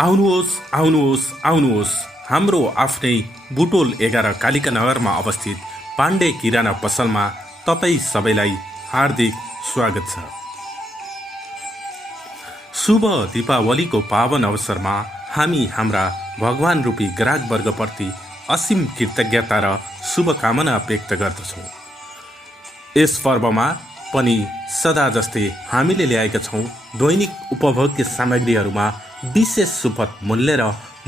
आउनुहोस् आउनुहोस् आउनुहोस् हाम्रो आफ्नै बुटोल 11 कालिका नगरमा अवस्थित पाण्डे किराना पसलमा तपाईँ सबैलाई हार्दिक स्वागत छ। शुभ दीपावलीको पावन अवसरमा हामी हाम्रा भगवान रूपी ग्राहक वर्गप्रति असीम कृतज्ञता र शुभकामना व्यक्त गर्दछौँ। यस पर्वमा पनि सदा जस्तै हामीले ल्याएका छौँ दैनिक उपभोग्य सामग्रीहरूमा विशेष सुपथ मूल्य र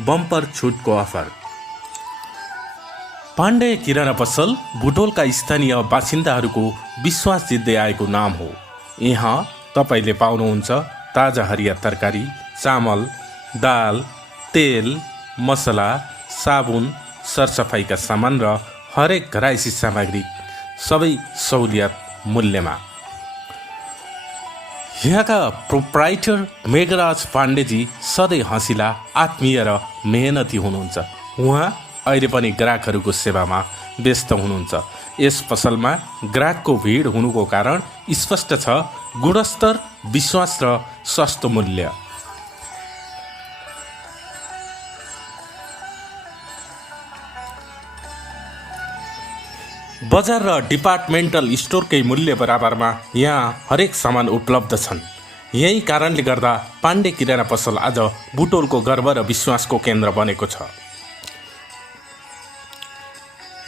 बम्पर छुटको अफर। पाण्डे किराना पसल बुटोलका स्थानीय बासिन्दाहरूको विश्वास जित्दै आएको नाम हो। यहाँ तपाईँले पाउनुहुन्छ ताजा हरिया तरकारी, चामल, दाल, तेल, मसला, साबुन, सरसफाइका सामान र हरेक घरायसी सामग्री सबै सहुलियत मूल्यमा। यहाँका प्रोप्राइटर मेघराज पाण्डेजी सधैँ हँसिला, आत्मीय र मेहनती हुनुहुन्छ। उहाँ अहिले पनि ग्राहकहरूको सेवामा व्यस्त हुनुहुन्छ। यस पसलमा ग्राहकको भिड हुनुको कारण स्पष्ट छ गुणस्तर, विश्वास र सस्तो मूल्य। बजार र डिपार्टमेन्टल स्टोरकै मूल्य बराबरमा यहाँ हरेक सामान उपलब्ध छन्। यही कारणले गर्दा पाण्डे किराना पसल आज बुटोलको गर्व र विश्वासको केन्द्र बनेको छ।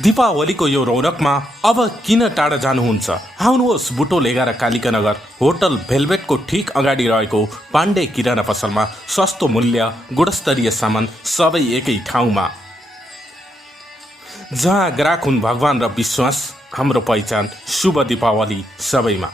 दीपावलीको यो रौनकमा अब किन टाढा जानुहुन्छ? आउनुहोस् बुटोल 11 कालिका नगर होटल भेलभेटको ठिक अगाडि रहेको पाण्डे किराना पसलमा सस्तो मूल्य, गुणस्तरीय सामान सबै एकै ठाउँमा। जहाँ ग्राहक हुन् भगवान र विश्वास हाम्रो पहिचान। शुभ दीपावली सबैमा।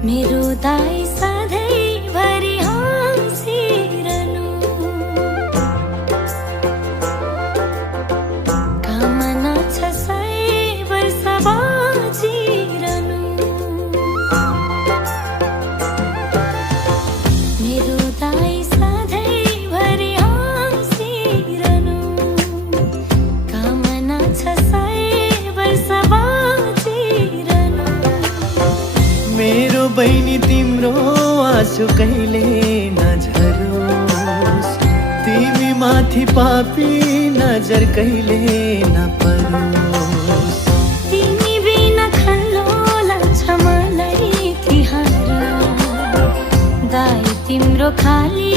मेरो दाई सधैँभरि हाँसिरहनु, कामना छ सय वर्ष बाँचिरहनु। मेरो दाई सधैँभरि हाँसिरहनु, कामना छ सय वर्ष बाँचिरहनु। मेरो बहिनी तिम्रो आँसु कहिले नझरोस्, तिमी माथि पापी नजर कहिले नपरोस्। तिमी बिना खल्लो लाग्छ मलाई तिहार, दाई तिम्रो खाली